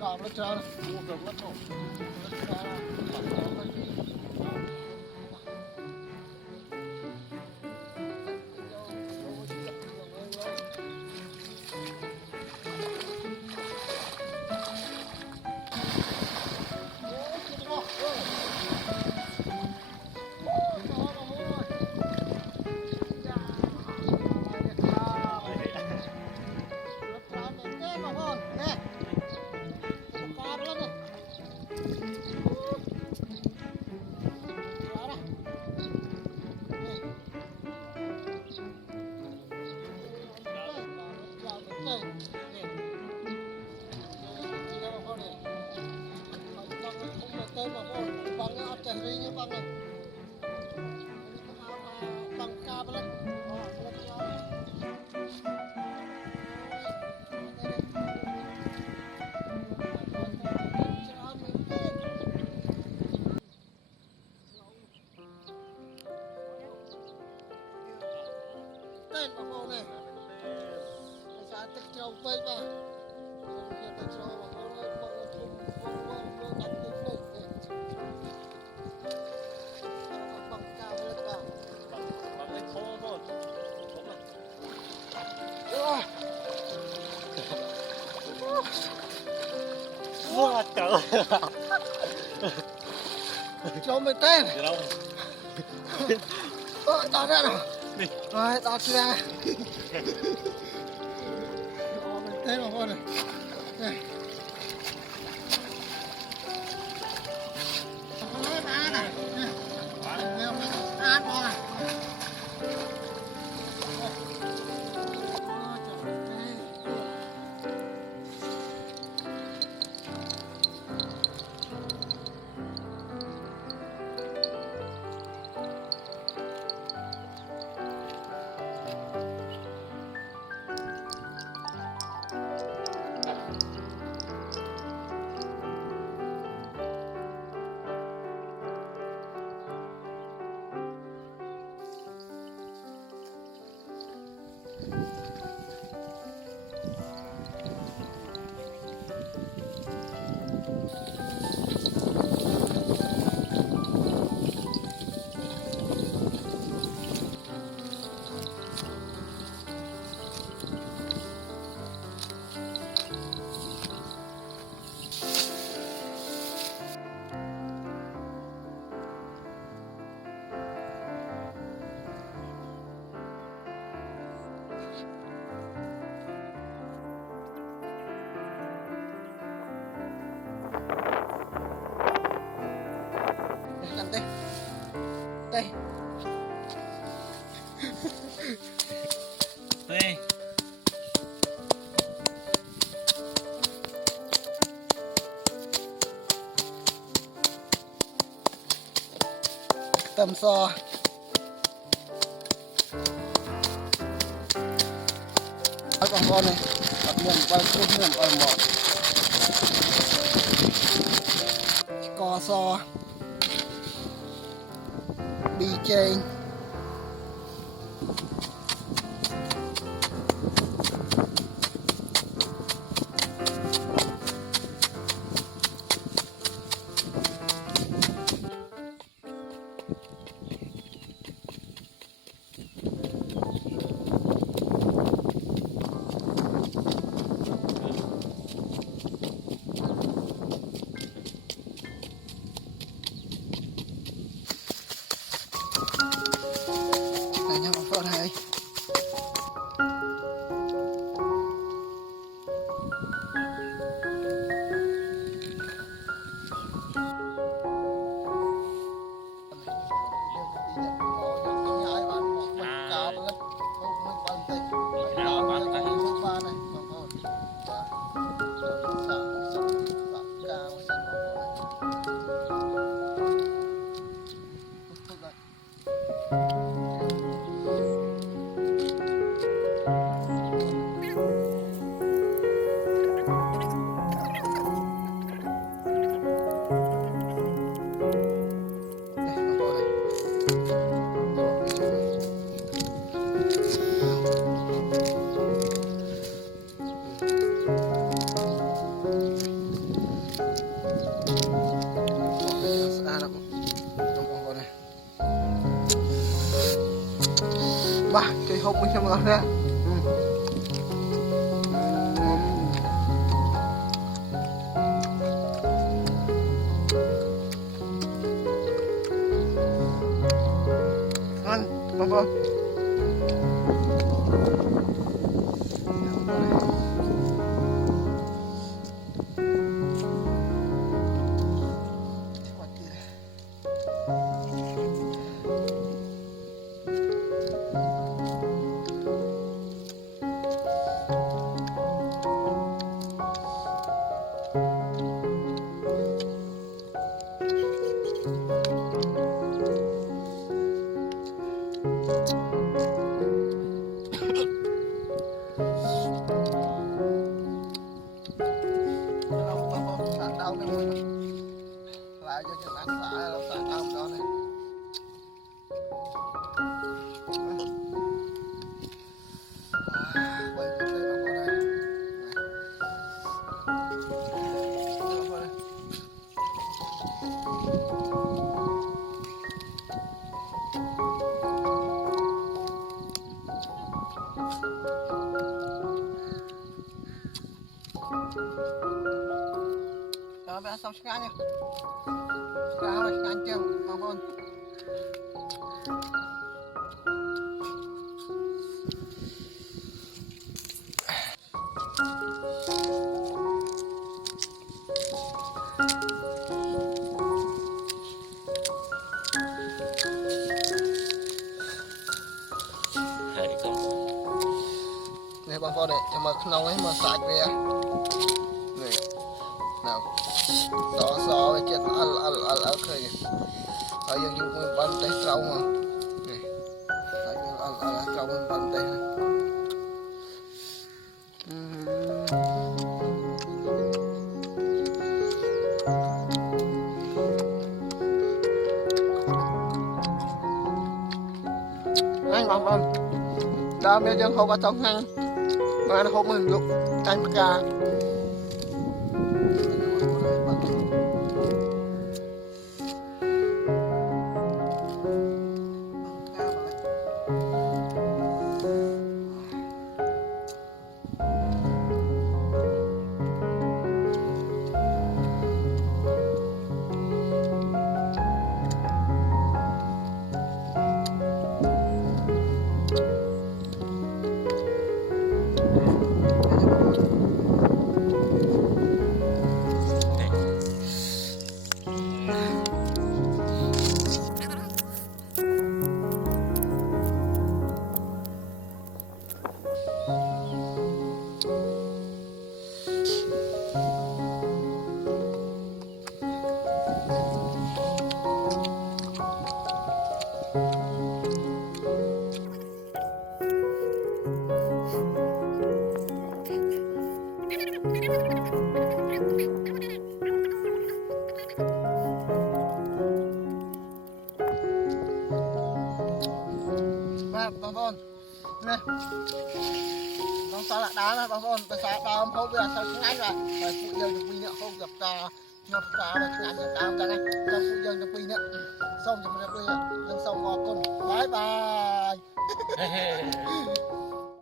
Cọp nó trơn, mua được mất rồi. Tên bà cô này xa tích trâu tây bà tích trâu bà cô này bà cô thùng đặt tích lên bằng cao lên bà bằng cái khô thôi Wow, trời ơi. cho mày tên Gì đâu. tao ra nào Đi. rồi tao kia ra tên bà cô này đây nói ba này nè ăn bò này đây đây Đây. tầm so các con này đặt miệng bay xuống miệng bay mọt co so đi trên dụng mình xem nè. Ngon, vâng vâng. Đau cái mũi lại cho chân ăn xả nó xả đau đó này. Quay cái cây nó vào đây. Rồi bây giờ xong scan nha. Scan rồi scan chưa? Vâng vâng. Này bang phone này, cho mà nông ấy mà sạch về. Này. Nào. Xó cái chuyện al khơi kìa. Ở dân dùng mình bắn tay trâu mà. Này. Đấy al trâu mình bắn tay này. Anh bang phone. Đó bây giờ không có trong hang. Mà nó không mình dụng canh cá. Bang phone. Nè. Bang sao lại đá này bang phone, bang sao đá không bây giờ sao ngay rồi. Rồi phụ dân được pin nữa không gặp ta nhập cá và ngay nhập cá không này. Cho phụ dân được pin nữa. Xong rồi mình đi dân xong ngọt con. Bye bye.